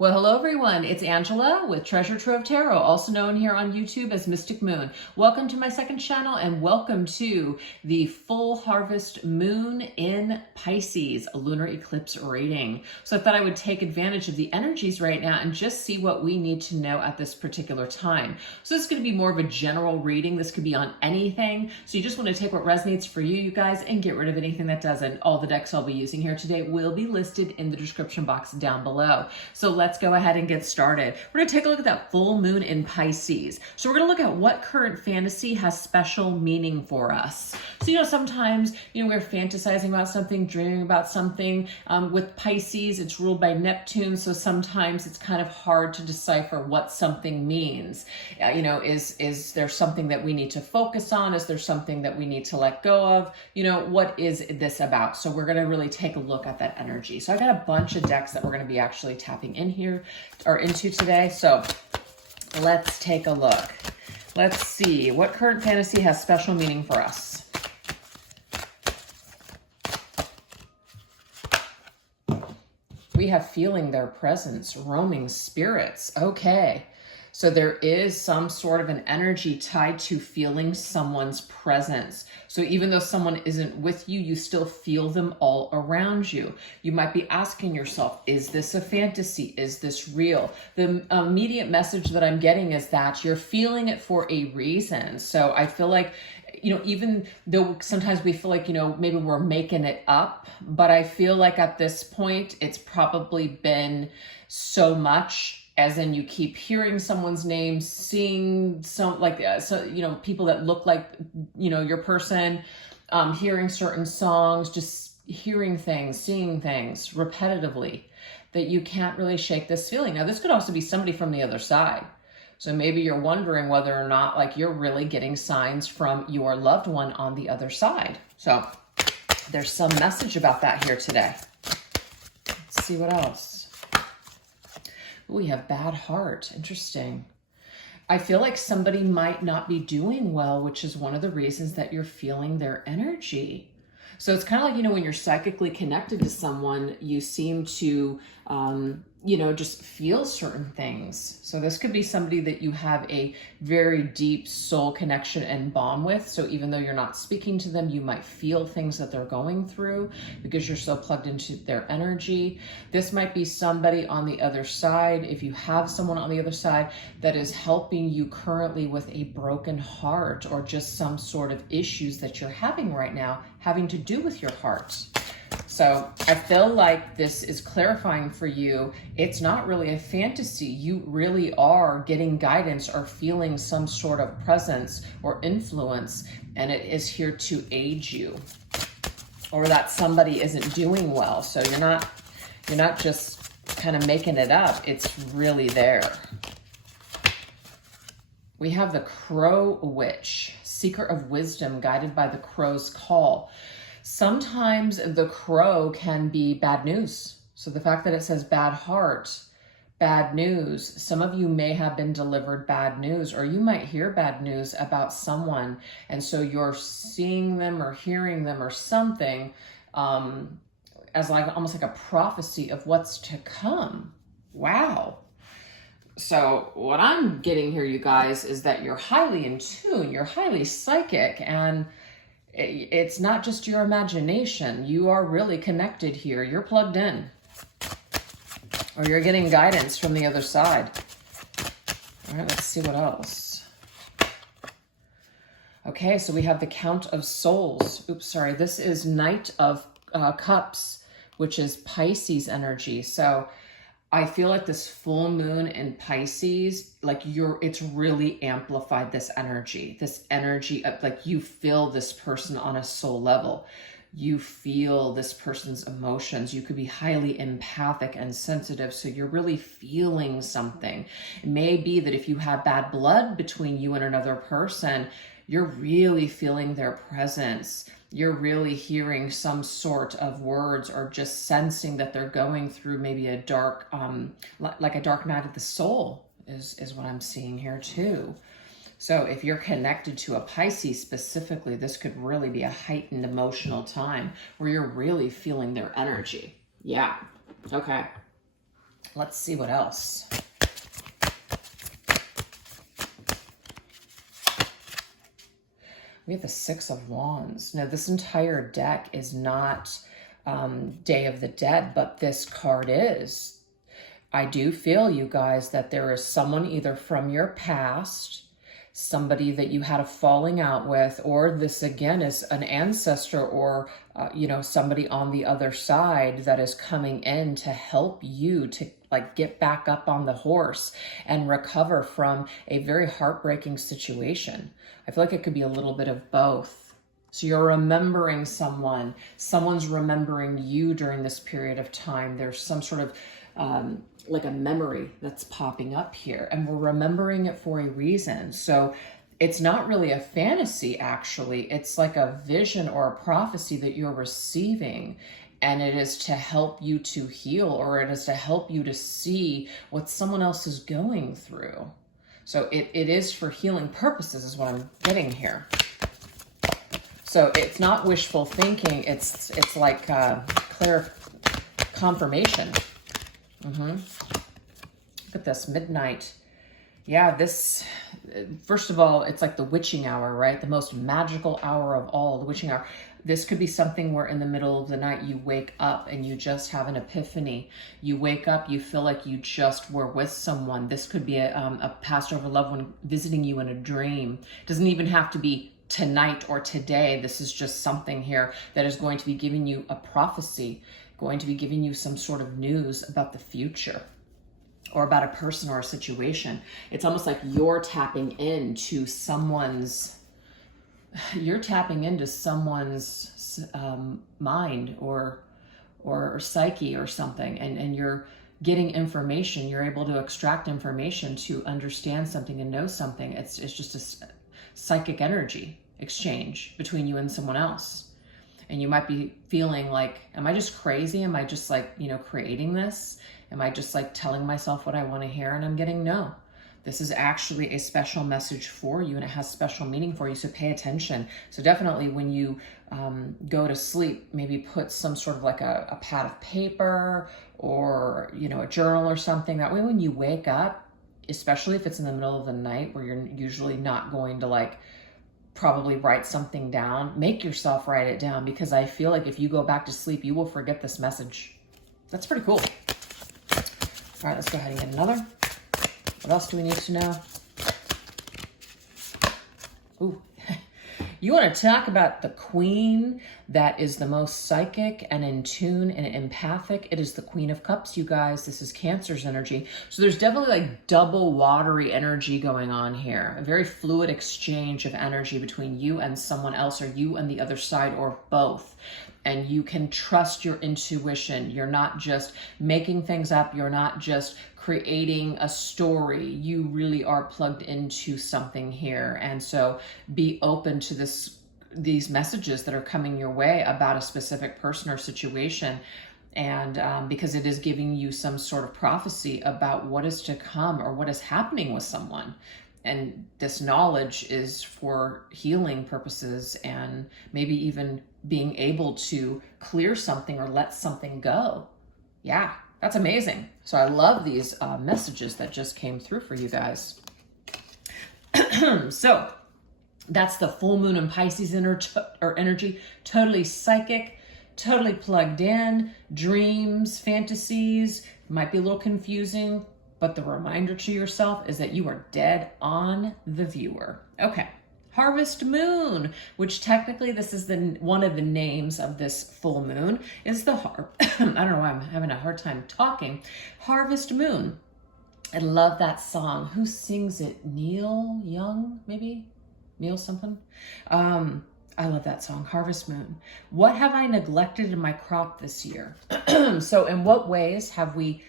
Well, hello everyone. It's Angela with Treasure Trove Tarot, also known here on YouTube as Mystic Moon. Welcome to my second channel and welcome to the full harvest moon in Pisces, a lunar eclipse reading. So I thought I would take advantage of the energies right now and just see what we need to know at this particular time. So this is going to be more of a general reading. This could be on anything. So you just want to take what resonates for you, you guys, and get rid of anything that doesn't. All the decks I'll be using here today will be listed in the description box down below. So let's go ahead and get started. We're going to take a look at that full moon in Pisces. So we're going to look at what current fantasy has special meaning for us. So, sometimes, we're fantasizing about something, dreaming about something. With Pisces, it's ruled by Neptune. So sometimes it's kind of hard to decipher what something means. Is there something that we need to focus on? Is there something that we need to let go of? What is this about? So we're going to really take a look at that energy. So I got a bunch of decks that we're going to be actually tapping in here or into today. So let's take a look. Let's see what current fantasy has special meaning for us. We have feeling their presence, roaming spirits. Okay. So there is some sort of an energy tied to feeling someone's presence. So even though someone isn't with you, you still feel them all around you. You might be asking yourself, is this a fantasy? Is this real? The immediate message that I'm getting is that you're feeling it for a reason. So I feel like, even though sometimes we feel like, maybe we're making it up, but I feel like at this point, it's probably been so much. As in, you keep hearing someone's name, seeing people that look like, your person, hearing certain songs, just hearing things, seeing things repetitively, that you can't really shake this feeling. Now, this could also be somebody from the other side. So maybe you're wondering whether or not, you're really getting signs from your loved one on the other side. So there's some message about that here today. Let's see what else. We have bad heart. Interesting. I feel like somebody might not be doing well, which is one of the reasons that you're feeling their energy. So it's kind of like, when you're psychically connected to someone, you seem to, just feel certain things. So this could be somebody that you have a very deep soul connection and bond with. So even though you're not speaking to them, you might feel things that they're going through because you're so plugged into their energy. This might be somebody on the other side. If you have someone on the other side that is helping you currently with a broken heart or just some sort of issues that you're having right now, having to do with your heart. So I feel like this is clarifying for you. It's not really a fantasy. You really are getting guidance or feeling some sort of presence or influence, and it is here to aid you. Or that somebody isn't doing well. So you're not just kind of making it up. It's really there. We have the Crow Witch, seeker of wisdom, guided by the crow's call. Sometimes the crow can be bad news. So the fact that it says bad heart, bad news, some of you may have been delivered bad news, or you might hear bad news about someone. And so you're seeing them or hearing them or something as almost like a prophecy of what's to come. Wow. So what I'm getting here, you guys, is that you're highly in tune, you're highly psychic, and it's not just your imagination. You are really connected here. You're plugged in. Or you're getting guidance from the other side. All right, let's see what else. Okay, so we have the Count of Souls. Oops, sorry. This is Knight of Cups, which is Pisces energy. So I feel like this full moon in Pisces, it's really amplified this energy of you feel this person on a soul level. You feel this person's emotions. You could be highly empathic and sensitive. So you're really feeling something. It may be that if you have bad blood between you and another person, you're really feeling their presence. You're really hearing some sort of words or just sensing that they're going through maybe a dark, like a dark night of the soul is what I'm seeing here too. So if you're connected to a Pisces specifically, this could really be a heightened emotional time where you're really feeling their energy. Yeah. Okay. Let's see what else. We have the Six of Wands. Now, this entire deck is not Day of the Dead, but this card is. I do feel, you guys, that there is someone either from your past, somebody that you had a falling out with, or this again is an ancestor or, you know, somebody on the other side that is coming in to help you to like get back up on the horse and recover from a very heartbreaking situation. I feel like it could be a little bit of both. So you're remembering someone, someone's remembering you during this period of time. There's some sort of like a memory that's popping up here, and we're remembering it for a reason. So it's not really a fantasy, actually. It's like a vision or a prophecy that you're receiving, and it is to help you to heal, or it is to help you to see what someone else is going through. So it is for healing purposes is what I'm getting here. So it's not wishful thinking. It's like confirmation. Look at this, midnight. Yeah, this, first of all, it's like the witching hour, right? The most magical hour of all, the witching hour. This could be something where in the middle of the night you wake up and you just have an epiphany. You wake up, you feel like you just were with someone. This could be a passed over loved one visiting you in a dream. It doesn't even have to be tonight or today. This is just something here that is going to be giving you a prophecy, going to be giving you some sort of news about the future or about a person or a situation. It's almost like you're tapping into someone's mind or psyche or something, and you're getting information. You're able to extract information to understand something and know something. It's just a psychic energy exchange between you and someone else. And you might be feeling like, am I just crazy? Am I just like, you know, creating this? Am I just like telling myself what I want to hear? And I'm getting no. This is actually a special message for you, and it has special meaning for you, so pay attention. So definitely when you go to sleep, maybe put some sort of like a pad of paper or, you know, a journal or something. That way when you wake up, especially if it's in the middle of the night where you're usually not going to like probably write something down, make yourself write it down, because I feel like if you go back to sleep, you will forget this message. That's pretty cool. All right, let's go ahead and get another. What else do we need to know? Ooh, you want to talk about the queen that is the most psychic and in tune and empathic? It is the Queen of Cups, you guys. This is Cancer's energy. So there's definitely like double watery energy going on here. A very fluid exchange of energy between you and someone else, or you and the other side, or both. And you can trust your intuition. You're not just making things up. You're not just creating a story. You really are plugged into something here. And so be open to these messages that are coming your way about a specific person or situation. And because it is giving you some sort of prophecy about what is to come or what is happening with someone. And this knowledge is for healing purposes and maybe even being able to clear something or let something go. Yeah, that's amazing. So I love these messages that just came through for you guys. So that's the full moon in Pisces energy, totally psychic, totally plugged in, dreams, fantasies, might be a little confusing, but the reminder to yourself is that you are dead on, the viewer. Okay, Harvest Moon, which technically this is one of the names of this full moon, is the I don't know why I'm having a hard time talking. Harvest Moon. I love that song. Who sings it? Neil Young, maybe? Neil something? I love that song, Harvest Moon. What have I neglected in my crop this year? So in what ways have we,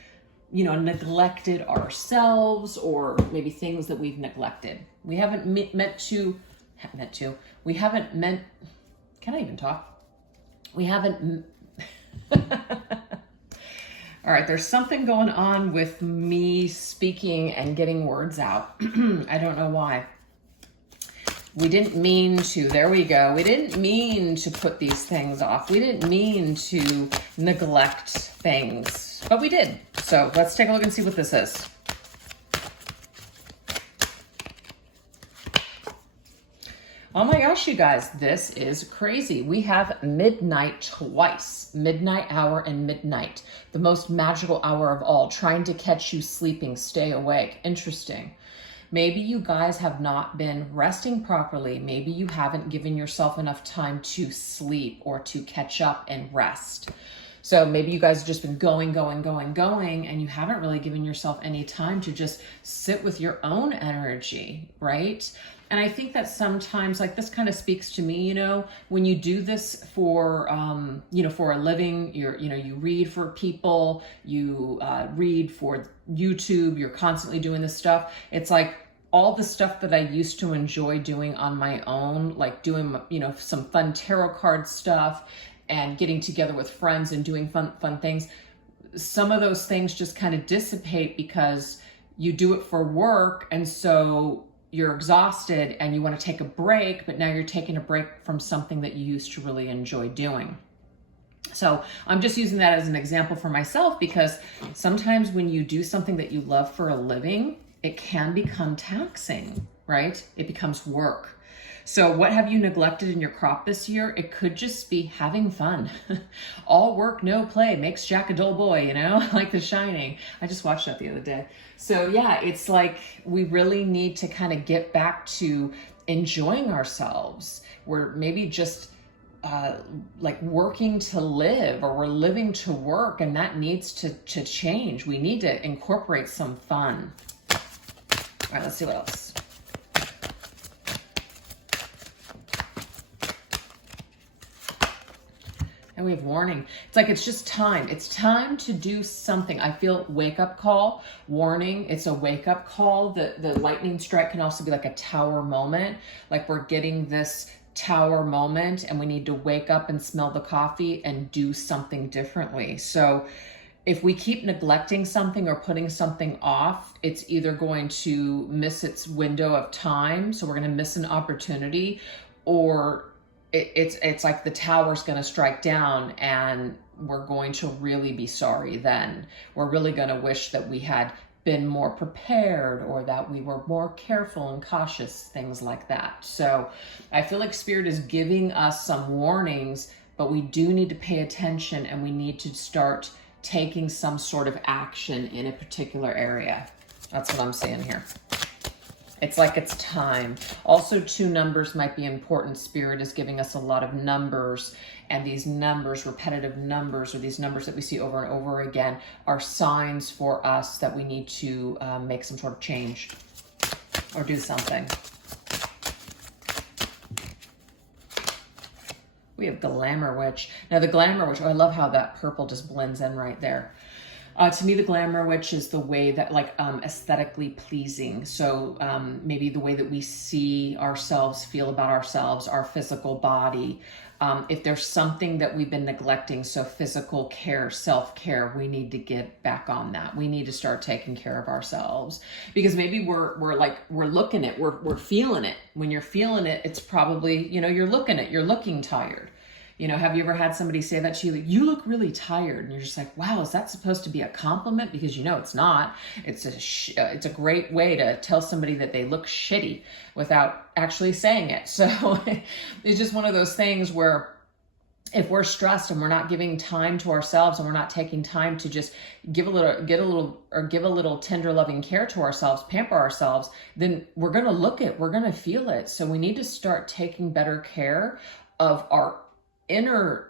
you know, neglected ourselves, or maybe things that we've neglected? We haven't can I even talk? We haven't, all right, there's something going on with me speaking and getting words out. I don't know why. We didn't mean to, there we go. We didn't mean to put these things off. We didn't mean to neglect things, but we did. So let's take a look and see what this is. Oh my gosh, you guys, this is crazy. We have midnight twice, midnight hour and midnight, the most magical hour of all, trying to catch you sleeping, stay awake. Interesting. Maybe you guys have not been resting properly. Maybe you haven't given yourself enough time to sleep or to catch up and rest. So maybe you guys have just been going, and you haven't really given yourself any time to just sit with your own energy, right? And I think that sometimes, like, this kind of speaks to me, you know, when you do this for, you know, for a living, you read for people, you read for YouTube, you're constantly doing this stuff. It's like all the stuff that I used to enjoy doing on my own, like doing, you know, some fun tarot card stuff and getting together with friends and doing fun things. Some of those things just kind of dissipate because you do it for work. And so you're exhausted and you want to take a break, but now you're taking a break from something that you used to really enjoy doing. So I'm just using that as an example for myself, because sometimes when you do something that you love for a living, it can become taxing, right? It becomes work. So what have you neglected in your crop this year? It could just be having fun. All work, no play makes Jack a dull boy, you know, like The Shining. I just watched that the other day. So yeah, it's like we really need to kind of get back to enjoying ourselves. We're maybe just like working to live, or we're living to work, and that needs to change. We need to incorporate some fun. All right, let's see what else. And we have warning. It's like, it's just time. It's time to do something. I feel wake up call, warning. It's a wake up call. The lightning strike can also be like a tower moment. Like we're getting this tower moment and we need to wake up and smell the coffee and do something differently. So if we keep neglecting something or putting something off, it's either going to miss its window of time. So we're going to miss an opportunity, or it's like the tower's going to strike down and we're going to really be sorry then. We're really going to wish that we had been more prepared, or that we were more careful and cautious, things like that. So I feel like Spirit is giving us some warnings, but we do need to pay attention and we need to start taking some sort of action in a particular area. That's what I'm saying here. It's like it's time. Also, 2 numbers might be important. Spirit is giving us a lot of numbers, and these numbers, repetitive numbers, or these numbers that we see over and over again, are signs for us that we need to make some sort of change or do something. We have Glamour Witch. Now the Glamour Witch, oh, I love how that purple just blends in right there. To me, the Glamour Witch is the way that, like, aesthetically pleasing. So maybe the way that we see ourselves, feel about ourselves, our physical body. If there's something that we've been neglecting, so physical care, self-care, we need to get back on that. We need to start taking care of ourselves, because maybe we're looking it, we're feeling it. When you're feeling it, it's probably, you know, you're looking tired. You know, have you ever had somebody say that to you? Like, you look really tired. And you're just like, wow, is that supposed to be a compliment? Because you know it's not. It's a great way to tell somebody that they look shitty without actually saying it. So it's just one of those things where if we're stressed and we're not giving time to ourselves, and we're not taking time to just give a little tender loving care to ourselves, pamper ourselves, then we're going to look it, we're going to feel it. So we need to start taking better care of our inner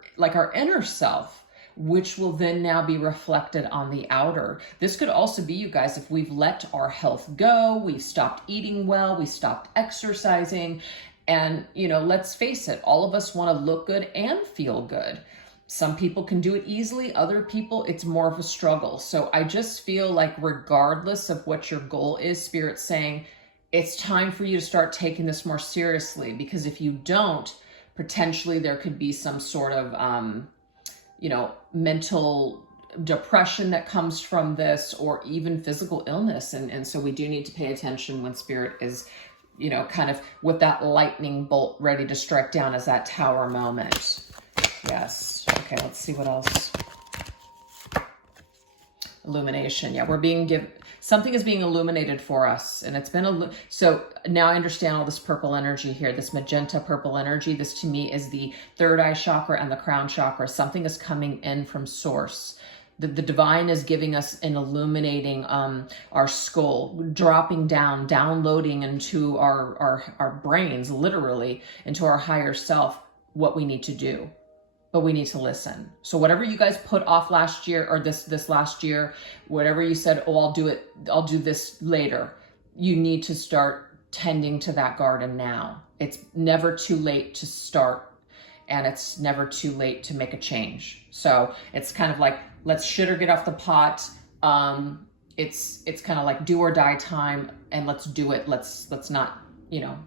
self, which will then now be reflected on the outer. This could also be, you guys, if we've let our health go, we've stopped eating well, we stopped exercising, and, you know, let's face it, all of us want to look good and feel good. Some people can do it easily, other people, it's more of a struggle. So I just feel like regardless of what your goal is, Spirit's saying, it's time for you to start taking this more seriously, because if you don't, potentially there could be some sort of, you know, mental depression that comes from this, or even physical illness. And so we do need to pay attention when Spirit is you know, kind of with that lightning bolt ready to strike down as that tower moment. Yes. Okay, let's see what else. Illumination. Yeah, we're being given, something is being illuminated for us, and it's been so now I understand all this purple energy here, this magenta purple energy. This to me is the third eye chakra and the crown chakra. Something is coming in from source. The divine is giving us an illuminating our skull, dropping down, downloading into our brains, literally into our higher self, what we need to do. But we need to listen. So whatever you guys put off last year, or this last year, whatever you said, oh, I'll do this later, you need to start tending to that garden now. It's never too late to start, and it's never too late to make a change. So it's kind of like, let's shit or get off the pot. It's kind of like do or die time, and let's do it. Let's not, you know,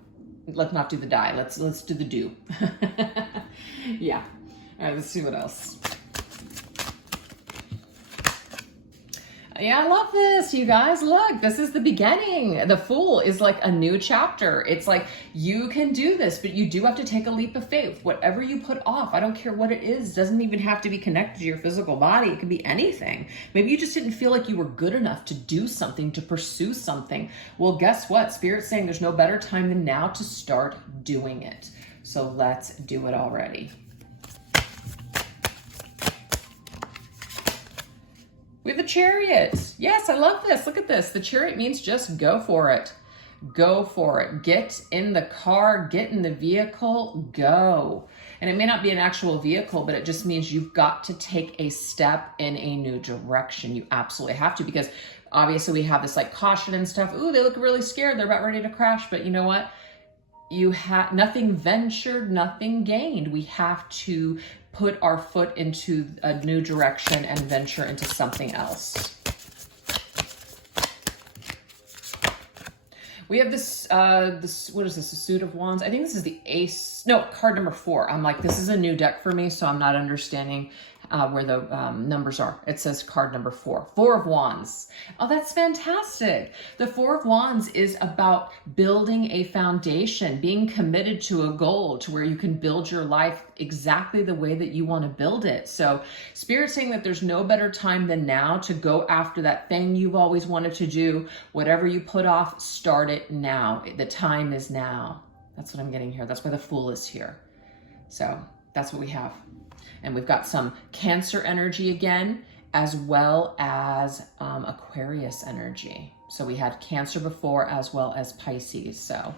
let's not do the die. Let's do the do. Yeah. All right, let's see what else. Yeah, I love this, you guys. Look, this is the beginning. The Fool is like a new chapter. It's like, you can do this, but you do have to take a leap of faith. Whatever you put off, I don't care what it is, doesn't even have to be connected to your physical body. It could be anything. Maybe you just didn't feel like you were good enough to do something, to pursue something. Well, guess what? Spirit's saying there's no better time than now to start doing it. So let's do it already. We have the Chariot. Yes, I love this. Look at this. The Chariot means just go for it. Go for it. Get in the car, get in the vehicle, go. And it may not be an actual vehicle, but it just means you've got to take a step in a new direction. You absolutely have to, because obviously we have this like caution and stuff. Ooh, they look really scared. They're about ready to crash. But you know what? You have nothing ventured, nothing gained. We have to put our foot into a new direction and venture into something else. We have this, what is this, the Suit of Wands? I think this is the Ace, no, card number 4. I'm like, this is a new deck for me, so I'm not understanding where the numbers are. It says card number 4. 4 of Wands. Oh, that's fantastic. The 4 of Wands is about building a foundation, being committed to a goal to where you can build your life exactly the way that you want to build it. So Spirit's saying that there's no better time than now to go after that thing you've always wanted to do. Whatever you put off, start it now. The time is now. That's what I'm getting here. That's why the Fool is here. So that's what we have. And we've got some Cancer energy again, as well as Aquarius energy. So we had Cancer before, as well as Pisces. So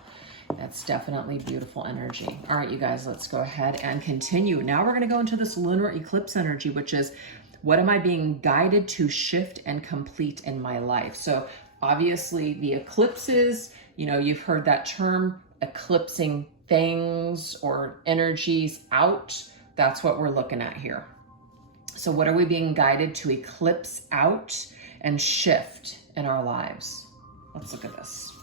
that's definitely beautiful energy. All right, you guys, let's go ahead and continue. Now we're going to go into this lunar eclipse energy, which is, what am I being guided to shift and complete in my life? So obviously the eclipses, you know, you've heard that term, eclipsing things or energies out. That's what we're looking at here. So what are we being guided to eclipse out and shift in our lives? Let's look at this.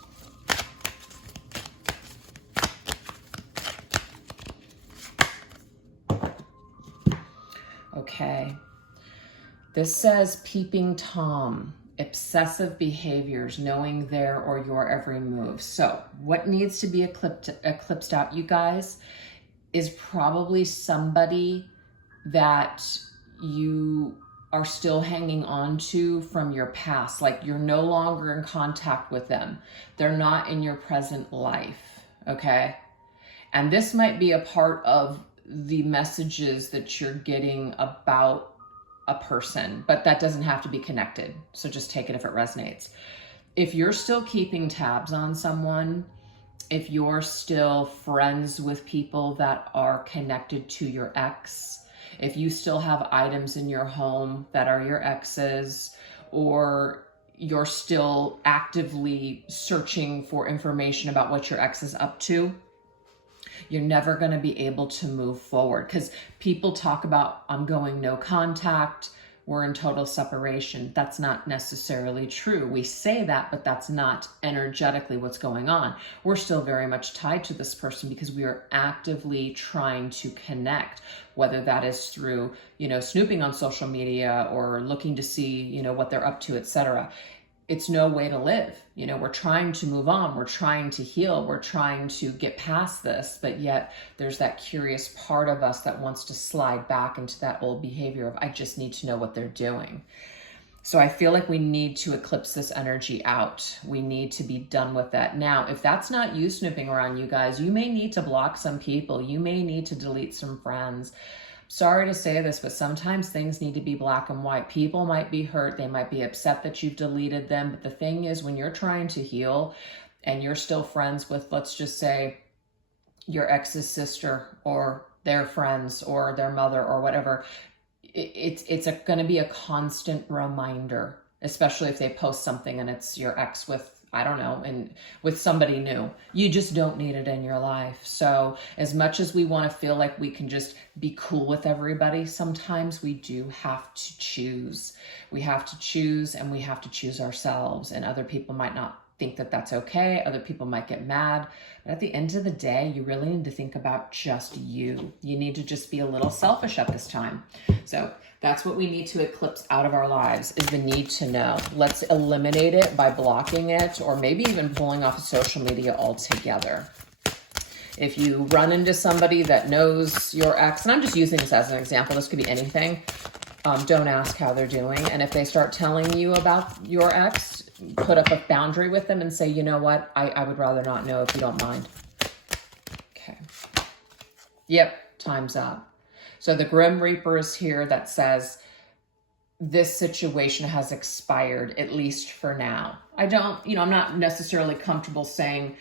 Okay. This says peeping Tom, obsessive behaviors, knowing their or your every move. So what needs to be eclipsed out, you guys, is probably somebody that you are still hanging on to from your past. Like you're no longer in contact with them. They're not in your present life, okay? And this might be a part of the messages that you're getting about a person, but that doesn't have to be connected. So just take it if it resonates. If you're still keeping tabs on someone, if you're still friends with people that are connected to your ex, if you still have items in your home that are your ex's, or you're still actively searching for information about what your ex is up to, you're never going to be able to move forward, because people talk about, I'm going no contact, we're in total separation. That's not necessarily true. We say that, but that's not energetically what's going on. We're still very much tied to this person because we are actively trying to connect, whether that is through, you know, snooping on social media or looking to see, you know, what they're up to, etc. it's no way to live. You know, we're trying to move on, we're trying to heal, we're trying to get past this, but yet there's that curious part of us that wants to slide back into that old behavior of, I just need to know what they're doing. So I feel like we need to eclipse this energy out. We need to be done with that. Now, if that's not you snooping around, you guys, you may need to block some people. You may need to delete some friends. Sorry to say this, but sometimes things need to be black and white. People might be hurt. They might be upset that you've deleted them. But the thing is, when you're trying to heal and you're still friends with, let's just say, your ex's sister or their friends or their mother or whatever, it's going to be a constant reminder, especially if they post something and it's your ex with, I don't know, and with somebody new. You just don't need it in your life. So as much as we want to feel like we can just be cool with everybody, sometimes we do have to choose. We have to choose, and we have to choose ourselves. And other people might not think that that's okay. Other people might get mad. But at the end of the day, you really need to think about just you. You need to just be a little selfish at this time. So that's what we need to eclipse out of our lives, is the need to know. Let's eliminate it by blocking it, or maybe even pulling off of social media altogether. If you run into somebody that knows your ex, and I'm just using this as an example, this could be anything, don't ask how they're doing. And if they start telling you about your ex, put up a boundary with them and say, you know what, I would rather not know if you don't mind. Okay. Yep, time's up. So the Grim Reaper is here that says, this situation has expired, at least for now. I'm not necessarily comfortable saying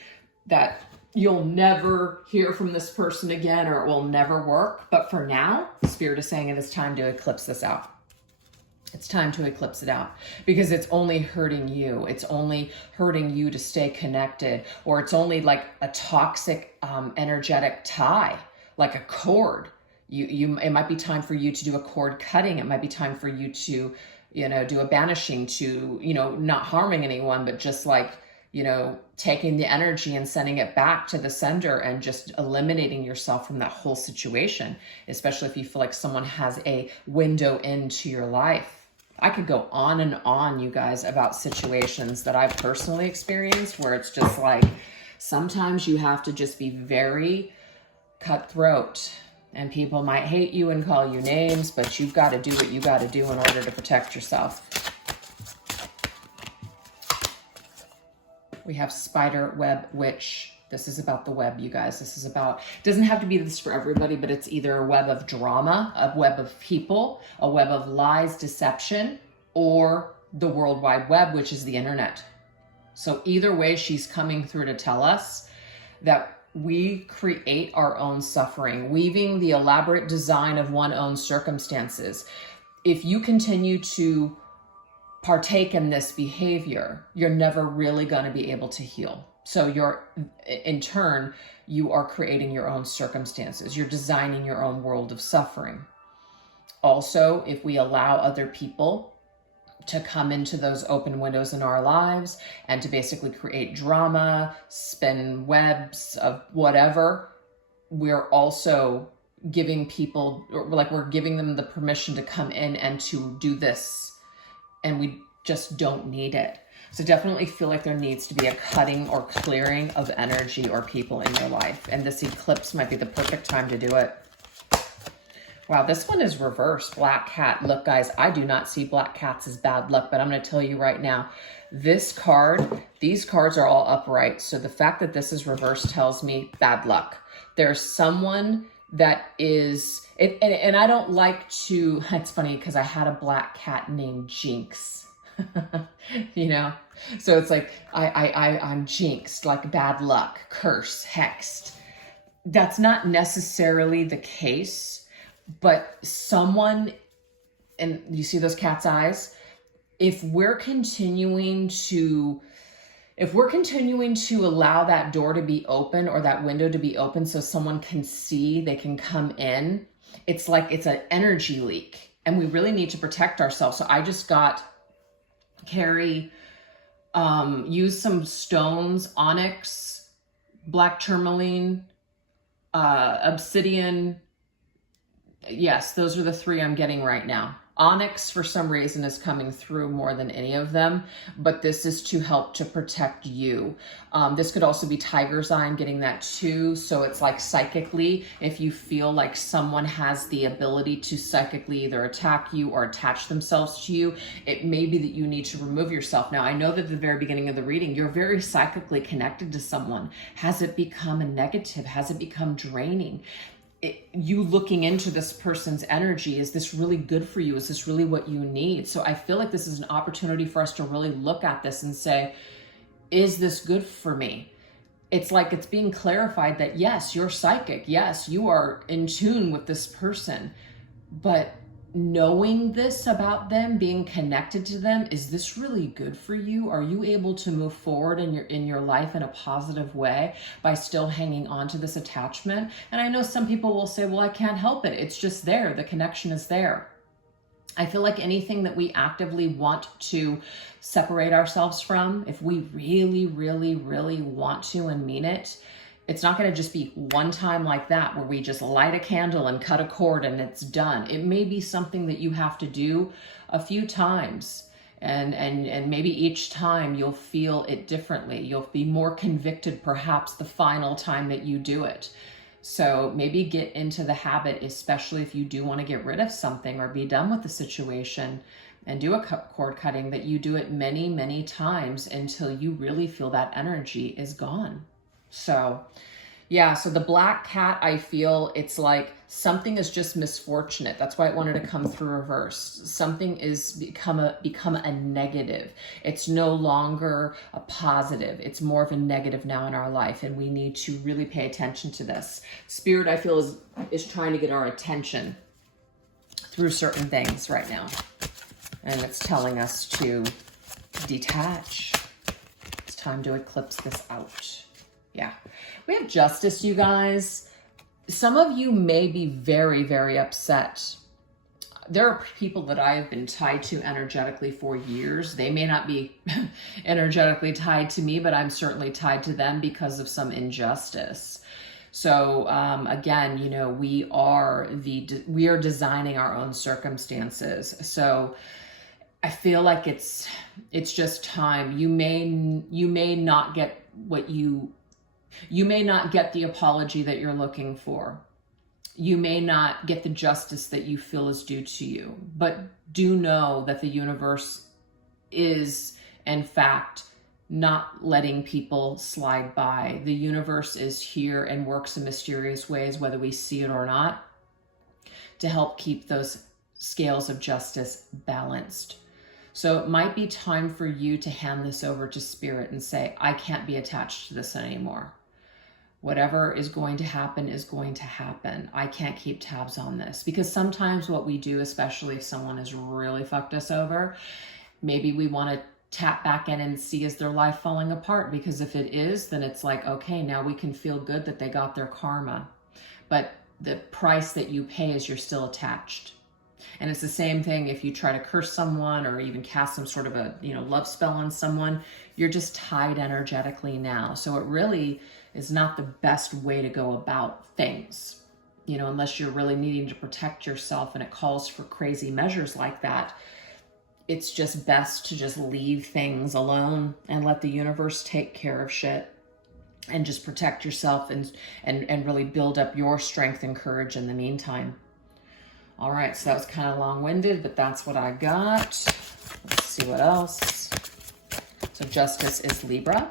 that you'll never hear from this person again or it will never work. But for now, Spirit is saying it is time to eclipse this out. It's time to eclipse it out, because it's only hurting you. It's only hurting you to stay connected, or it's only like a toxic energetic tie, like a cord. It might be time for you to do a cord cutting. It might be time for you to, do a banishing, to, not harming anyone, but just like, taking the energy and sending it back to the sender and just eliminating yourself from that whole situation, especially if you feel like someone has a window into your life. I could go on and on, you guys, about situations that I've personally experienced where it's just like, sometimes you have to just be very cutthroat, and people might hate you and call you names, but you've got to do what you got to do in order to protect yourself. We have Spider Web Witch. This is about the web, you guys. This is about, it doesn't have to be this for everybody, but it's either a web of drama, a web of people, a web of lies, deception, or the World Wide Web, which is the internet. So either way, she's coming through to tell us that we create our own suffering, weaving the elaborate design of one's own circumstances. If you continue to partake in this behavior, you're never really going to be able to heal. So in turn, you are creating your own circumstances. You're designing your own world of suffering. Also, if we allow other people to come into those open windows in our lives and to basically create drama, spin webs of whatever, we're also giving people, we're giving them the permission to come in and to do this. And we just don't need it. So definitely feel like there needs to be a cutting or clearing of energy or people in your life. And this eclipse might be the perfect time to do it. Wow, this one is reversed. Black cat. Look, guys, I do not see black cats as bad luck, but I'm going to tell you right now, these cards are all upright. So the fact that this is reversed tells me bad luck. There's someone that is, and I don't like to, it's funny because I had a black cat named Jinx. So it's like I'm jinxed, like bad luck, curse, hexed. That's not necessarily the case, but someone, and you see those cat's eyes, if we're continuing to allow that door to be open or that window to be open so someone can see, they can come in, it's like it's an energy leak, and we really need to protect ourselves. So I just got Carrie, use some stones, onyx, black tourmaline, obsidian. Yes, those are the three I'm getting right now. Onyx, for some reason, is coming through more than any of them, but this is to help to protect you. This could also be tiger's eye. I'm getting that too. So it's like psychically, if you feel like someone has the ability to psychically either attack you or attach themselves to you, it may be that you need to remove yourself. Now, I know that at the very beginning of the reading, you're very psychically connected to someone. Has it become a negative? Has it become draining? You looking into this person's energy, is this really good for you? Is this really what you need? So I feel like this is an opportunity for us to really look at this and say, is this good for me? It's like it's being clarified that yes, you're psychic. Yes, you are in tune with this person, but knowing this about them, being connected to them, is this really good for you? Are you able to move forward in your life in a positive way by still hanging on to this attachment? And I know some people will say, well, I can't help it. It's just there. The connection is there. I feel like anything that we actively want to separate ourselves from, if we really, really, really want to and mean it, it's not going to just be one time like that where we just light a candle and cut a cord and it's done. It may be something that you have to do a few times, and maybe each time you'll feel it differently. You'll be more convicted perhaps the final time that you do it. So maybe get into the habit, especially if you do want to get rid of something or be done with the situation and do a cord cutting, that you do it many, many times until you really feel that energy is gone. So yeah, so the black cat, I feel it's like something is just misfortunate. That's why it wanted to come through reverse. Something is become a negative. It's no longer a positive. It's more of a negative now in our life, and we need to really pay attention to this. Spirit, I feel, is trying to get our attention through certain things right now. And it's telling us to detach. It's time to eclipse this out. Yeah, we have justice, you guys. Some of you may be very, very upset. There are people that I have been tied to energetically for years. They may not be energetically tied to me, but I'm certainly tied to them because of some injustice. So again, you know, we are designing our own circumstances. So I feel like it's just time. You may not get what you may not get the apology that you're looking for. You may not get the justice that you feel is due to you, but do know that the universe is, in fact, not letting people slide by. The universe is here and works in mysterious ways, whether we see it or not, to help keep those scales of justice balanced. So it might be time for you to hand this over to Spirit and say, I can't be attached to this anymore. Whatever is going to happen is going to happen. I can't keep tabs on this. Because sometimes what we do, especially if someone has really fucked us over, maybe we want to tap back in and see, is their life falling apart? Because if it is, then it's like, okay, now we can feel good that they got their karma. But the price that you pay is you're still attached. And it's the same thing if you try to curse someone or even cast some sort of a, love spell on someone. You're just tied energetically now. So it really is not the best way to go about things, unless you're really needing to protect yourself and it calls for crazy measures like that. It's just best to just leave things alone and let the universe take care of shit and just protect yourself and really build up your strength and courage in the meantime. All right, so that was kind of long-winded, but that's what I got. Let's see what else. So justice is Libra.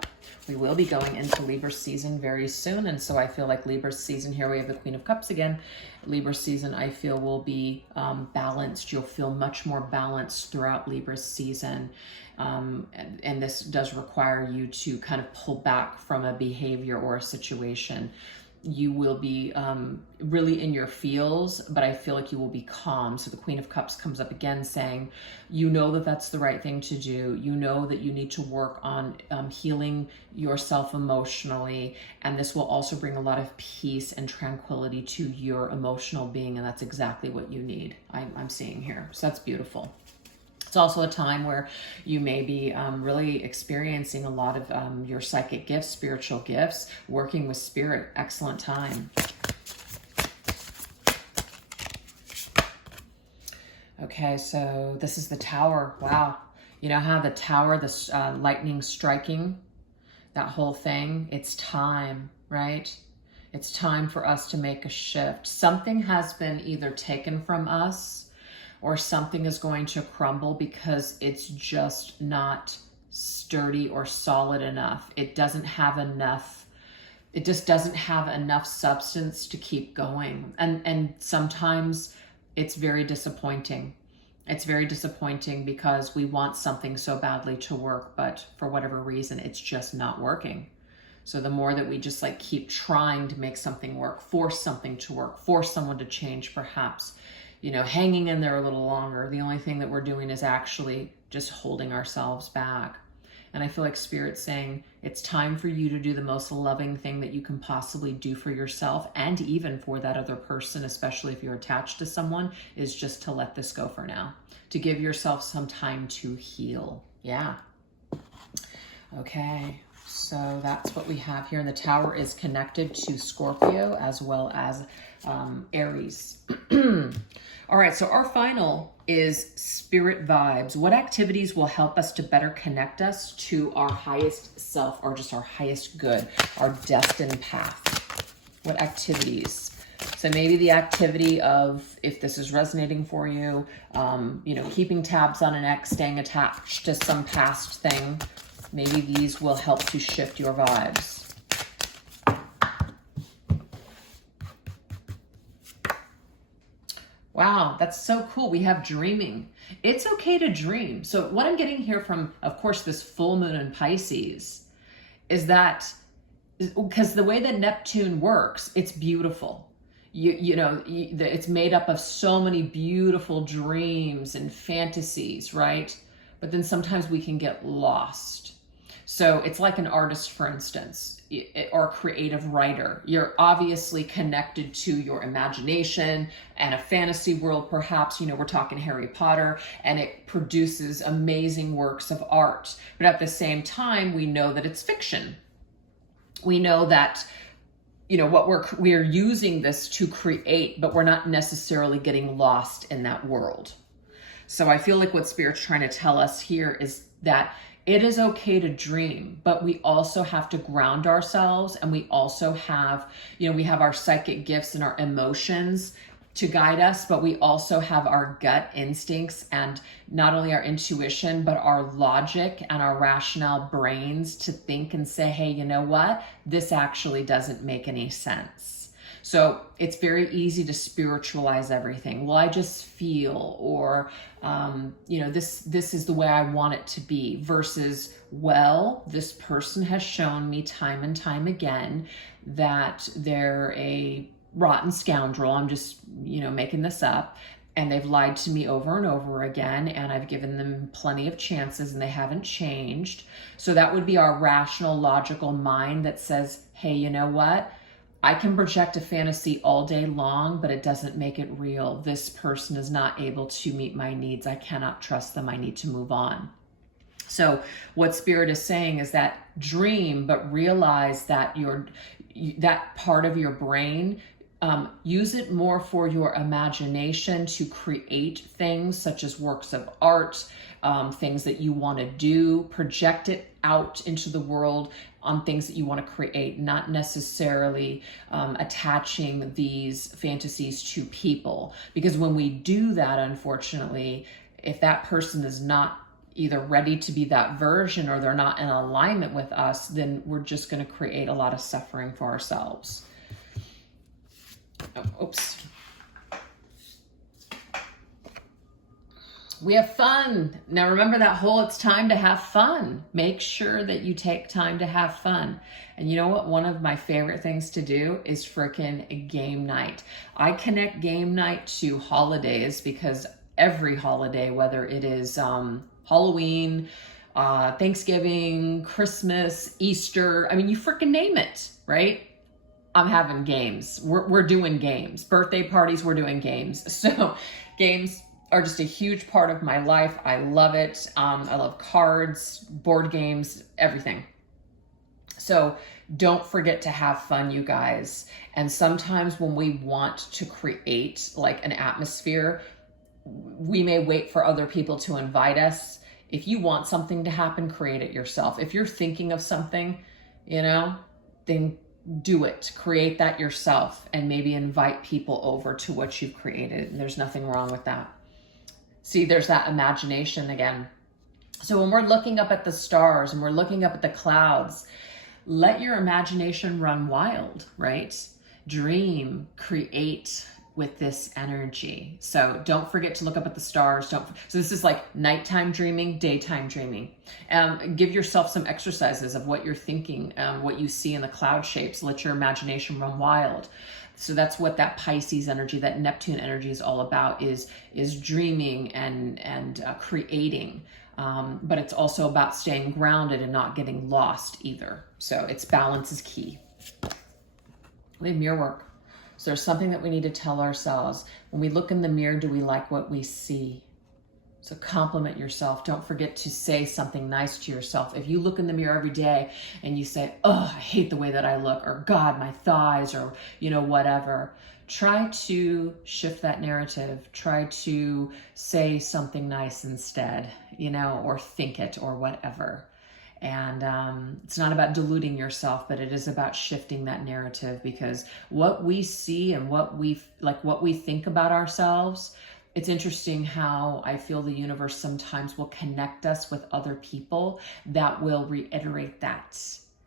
We will be going into Libra season very soon, and so I feel like Libra season, here we have the Queen of Cups again. Libra season, I feel, will be balanced. You'll feel much more balanced throughout Libra season, and this does require you to kind of pull back from a behavior or a situation. You will be really in your feels, but I feel like you will be calm. So the Queen of Cups comes up again saying, you know that that's the right thing to do. You know that you need to work on healing yourself emotionally. And this will also bring a lot of peace and tranquility to your emotional being. And that's exactly what you need, I'm seeing here. So that's beautiful. It's also a time where you may be really experiencing a lot of your psychic gifts, spiritual gifts, working with spirit. Excellent time. Okay, so this is the Tower. Wow. You know how the Tower, the lightning striking, that whole thing? It's time, right? It's time for us to make a shift. Something has been either taken from us or something is going to crumble because it's just not sturdy or solid enough. It doesn't have enough. It just doesn't have enough substance to keep going. And sometimes it's very disappointing. It's very disappointing because we want something so badly to work, but for whatever reason, it's just not working. So the more that we just like keep trying to make something work, force something to work, force someone to change, perhaps, you know, hanging in there a little longer, the only thing that we're doing is actually just holding ourselves back. And I feel like Spirit's saying it's time for you to do the most loving thing that you can possibly do for yourself and even for that other person, especially if you're attached to someone, is just to let this go for now, to give yourself some time to heal. Yeah. Okay. So that's what we have here. And the Tower is connected to Scorpio as well as Aries. All right, so our final is Spirit Vibes. What activities will help us to better connect us to our highest self or just our highest good, our destined path? What activities? So maybe the activity of, if this is resonating for you, you know, keeping tabs on an ex, staying attached to some past thing. Maybe these will help to shift your vibes. Wow, that's so cool. We have dreaming. It's okay to dream. So what I'm getting here from, of course, this full moon in Pisces is that, because the way that Neptune works, it's beautiful. You know, it's made up of so many beautiful dreams and fantasies, right? But then sometimes we can get lost. So it's like an artist, for instance, or a creative writer. You're obviously connected to your imagination and a fantasy world, perhaps. You know, we're talking Harry Potter, and it produces amazing works of art. But at the same time, we know that it's fiction. We know that, you know, what we're using this to create, but we're not necessarily getting lost in that world. So I feel like what Spirit's trying to tell us here is that it is okay to dream, but we also have to ground ourselves, and we also have, you know, we have our psychic gifts and our emotions to guide us, but we also have our gut instincts and not only our intuition, but our logic and our rational brains to think and say, hey, you know what? This actually doesn't make any sense. So it's very easy to spiritualize everything. Well, I just feel, or, you know, this is the way I want it to be, versus, well, this person has shown me time and time again that they're a rotten scoundrel. I'm just, you know, making this up. And they've lied to me over and over again, and I've given them plenty of chances and they haven't changed. So that would be our rational, logical mind that says, hey, you know what? I can project a fantasy all day long, but it doesn't make it real. This person is not able to meet my needs. I cannot trust them. I need to move on. So what Spirit is saying is that dream, but realize that that part of your brain, use it more for your imagination to create things such as works of art, things that you want to do, project it out into the world on things that you want to create, not necessarily attaching these fantasies to people. Because when we do that, unfortunately, if that person is not either ready to be that version or they're not in alignment with us, then we're just going to create a lot of suffering for ourselves. Oh, oops. We have fun. Now remember that whole, it's time to have fun. Make sure that you take time to have fun. And you know what? One of my favorite things to do is frickin' game night. I connect game night to holidays because every holiday, whether it is Halloween, Thanksgiving, Christmas, Easter, I mean, you frickin' name it, right? I'm having games. We're doing games. Birthday parties, we're doing games. So games are just a huge part of my life. I love it. I love cards, board games, everything. So don't forget to have fun, you guys. And sometimes when we want to create like an atmosphere, we may wait for other people to invite us. If you want something to happen, create it yourself. If you're thinking of something, then do it. Create that yourself and maybe invite people over to what you've created. And there's nothing wrong with that. See, there's that imagination again. So when we're looking up at the stars and we're looking up at the clouds, let your imagination run wild, right? Dream, create with this energy. So don't forget to look up at the stars. So this is like nighttime dreaming, daytime dreaming. Give yourself some exercises of what you're thinking, what you see in the cloud shapes. Let your imagination run wild. So that's what that Pisces energy, that Neptune energy is all about, is dreaming and creating. But it's also about staying grounded and not getting lost either. So it's balance is key. We have mirror work. So there's something that we need to tell ourselves. When we look in the mirror, do we like what we see? So compliment yourself. Don't forget to say something nice to yourself. If you look in the mirror every day and you say, oh, I hate the way that I look, or God, my thighs, or, whatever, try to shift that narrative. Try to say something nice instead, or think it or whatever. And it's not about deluding yourself, but it is about shifting that narrative, because what we see and what we think about ourselves, it's interesting how I feel the universe sometimes will connect us with other people that will reiterate that.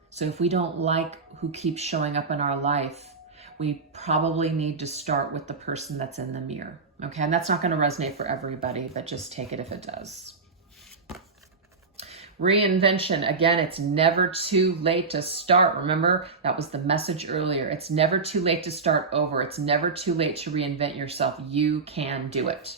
So if we don't like who keeps showing up in our life, we probably need to start with the person that's in the mirror. Okay, and that's not going to resonate for everybody, but just take it if it does. Reinvention. Again, it's never too late to start. Remember, that was the message earlier. It's never too late to start over. It's never too late to reinvent yourself. You can do it.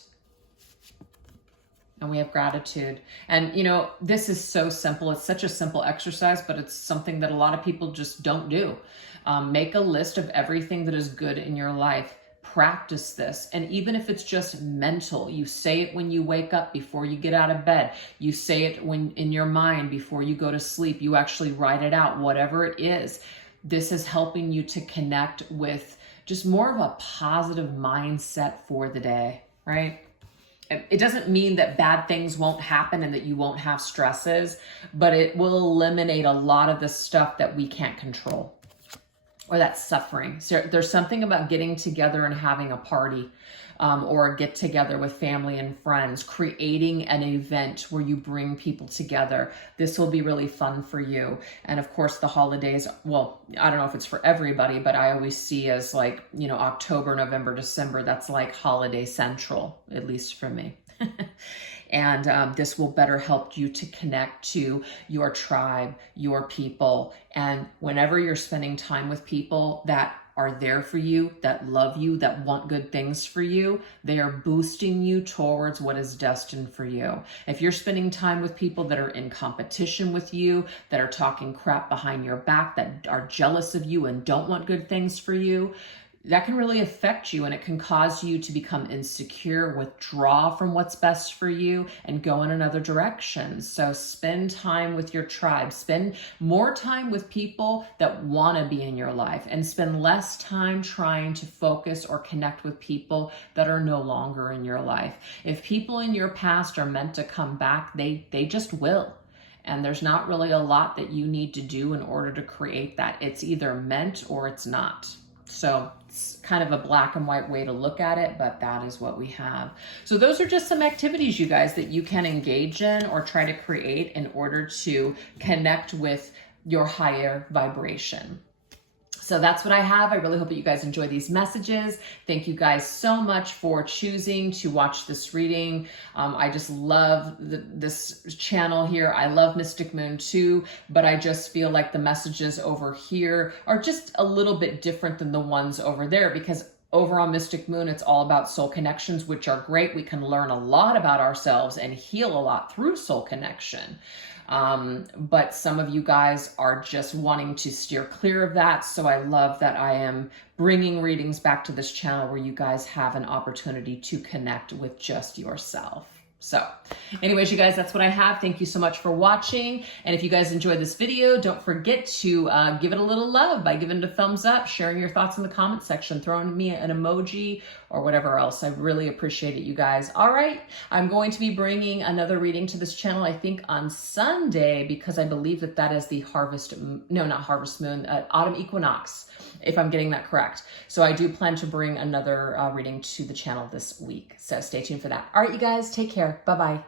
And we have gratitude. And, this is so simple. It's such a simple exercise, but it's something that a lot of people just don't do. Make a list of everything that is good in your life. Practice this. And even if it's just mental, you say it when you wake up, before you get out of bed. You say it when in your mind before you go to sleep. You actually write it out, whatever it is. This is helping you to connect with just more of a positive mindset for the day, right? It doesn't mean that bad things won't happen and that you won't have stresses, but it will eliminate a lot of the stuff that we can't control, or that suffering. So there's something about getting together and having a party, or get together with family and friends, creating an event where you bring people together. This will be really fun for you. And of course the holidays, well, I don't know if it's for everybody, but I always see as like, October, November, December, that's like holiday central, at least for me. And this will better help you to connect to your tribe, your people. And whenever you're spending time with people that are there for you, that love you, that want good things for you, they are boosting you towards what is destined for you. If you're spending time with people that are in competition with you, that are talking crap behind your back, that are jealous of you and don't want good things for you, that can really affect you, and it can cause you to become insecure, withdraw from what's best for you, and go in another direction. So spend time with your tribe. Spend more time with people that want to be in your life, and spend less time trying to focus or connect with people that are no longer in your life. If people in your past are meant to come back, they just will. And there's not really a lot that you need to do in order to create that. It's either meant or it's not. So it's kind of a black and white way to look at it, but that is what we have. So those are just some activities, you guys, that you can engage in or try to create in order to connect with your higher vibration. So that's what I have. I really hope that you guys enjoy these messages. Thank you guys so much for choosing to watch this reading. I just love this channel here. I love Mystic Moon too, but I just feel like the messages over here are just a little bit different than the ones over there, because over on Mystic Moon, it's all about soul connections, which are great. We can learn a lot about ourselves and heal a lot through soul connection. But some of you guys are just wanting to steer clear of that. So I love that I am bringing readings back to this channel where you guys have an opportunity to connect with just yourself. So anyways, you guys, that's what I have. Thank you so much for watching. And if you guys enjoyed this video, don't forget to give it a little love by giving it a thumbs up, sharing your thoughts in the comment section, throwing me an emoji or whatever else. I really appreciate it, you guys. All right. I'm going to be bringing another reading to this channel, I think on Sunday, because I believe that that is the autumn equinox, if I'm getting that correct. So I do plan to bring another reading to the channel this week. So stay tuned for that. All right, you guys, take care. Bye-bye.